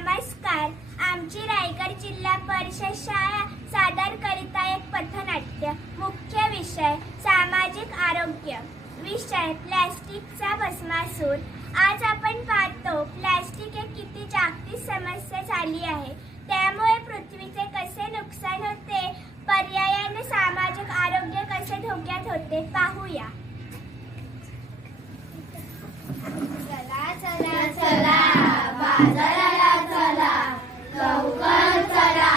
नमस्कार. आमची रायगड जिल्हा परिषद शाळा सादर करीत आहे एक पथनाट्य. मुख्य विषय सामाजिक आरोग्य. विषय प्लॅस्टिकचा भस्मासूर. आज आपण पाहतो प्लॅस्टिक एक किती जागतिक समस्या झाली आहे. त्यामुळे पृथ्वीचे कसे नुकसान होते, पर्यायाने सामाजिक आरोग्य कसे धोक्यात होते पाहूया. चला चला चला बाजाराला चला, लवकर चला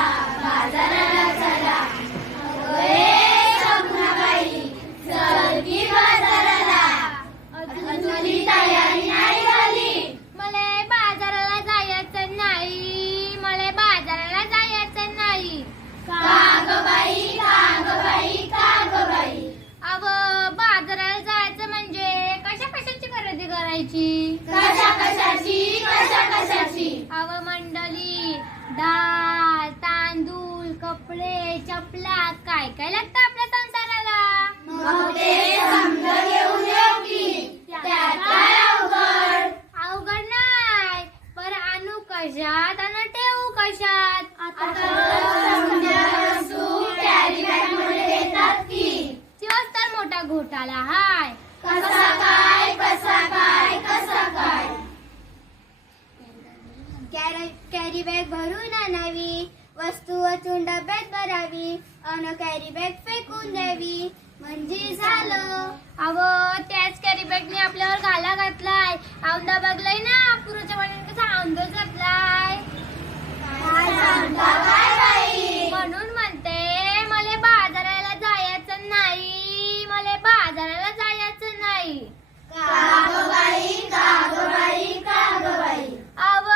बाजाराला चला. अरे स्वप्नाबाई चल की बाजाराला, अजून तुझी तयारी नाही झाली. मला बाजाराला जायचं नाही, मला बाजाराला जायचं नाही. का ग बाई, का ग बाई, का ग बाई. अव बाजाराला जायचं म्हणजे कशा कशाची खरेदी करायची? कशा कशाची, कशा कशाची. अव मंडळी, डाळ, तांदूळ, कपडे, चपला, काय काय लागतं आपल्या संसाराला. मग ते समजा घेऊन येऊ की, त्यात काय अवघड. अवघड नाही, पर आणू कशात आणि ठेवू कशात. कॅरी बॅग मध्ये देतात की. तोच तर मोठा घोटाळा हाय. कसा काय, कसा काय, कसा काय. कॅरी बॅग भरून आणावी, वस्तू वाचून डब्यात भरावी, अन कॅरी बॅग फेकून द्यावी, म्हणजे झालं. अव त्याच कॅरी बॅगने आपल्यावर घाला घातलाय. औंधा बघलाय ना, पुरुषच्या मनाने कसा औंधा घातलाय. काय सांगता काय बाई. म्हणून म्हणते मला बाजाराला जायचं नाही, मला बाजाराला जायचं नाही. का ग बाई, का ग बाई, का ग बाई. अव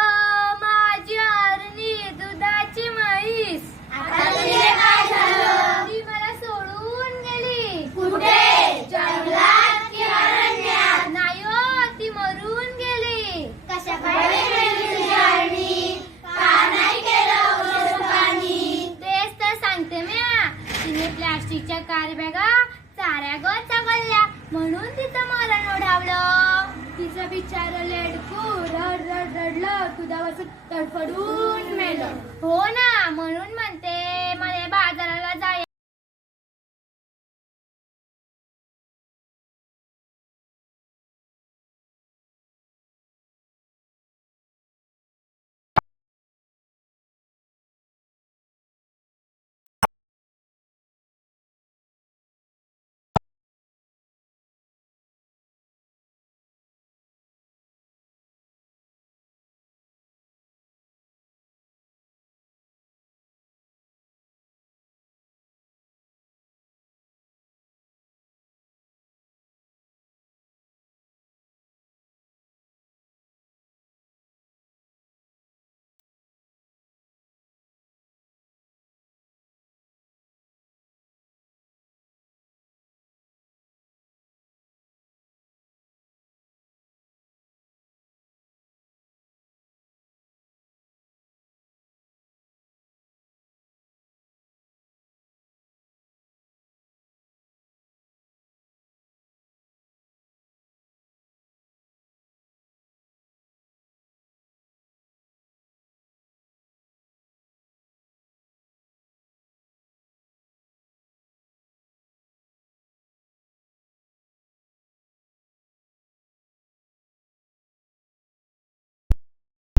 माझी हरणी दुधाची म्हैस, आता तिने काय झालं. ती मला सोडून गेली. कुठे, जंगलात की अरण्यात. नाही हो, ती मरून गेली. कशाकडे गेली तुझी हरणी, का नाही केलं औषध पाणी. तेच तर सांगते म्या. तिने प्लास्टिकच्या कॅरी बॅगा चाऱ्या ग चगळल्या, म्हणून तिचं मरण ओढावलं. तिचं बिचार लेडकू रड रड रडलं, दुधापासून तडफडून मेलं. हो ना, म्हणून म्हणते मला बाजाराला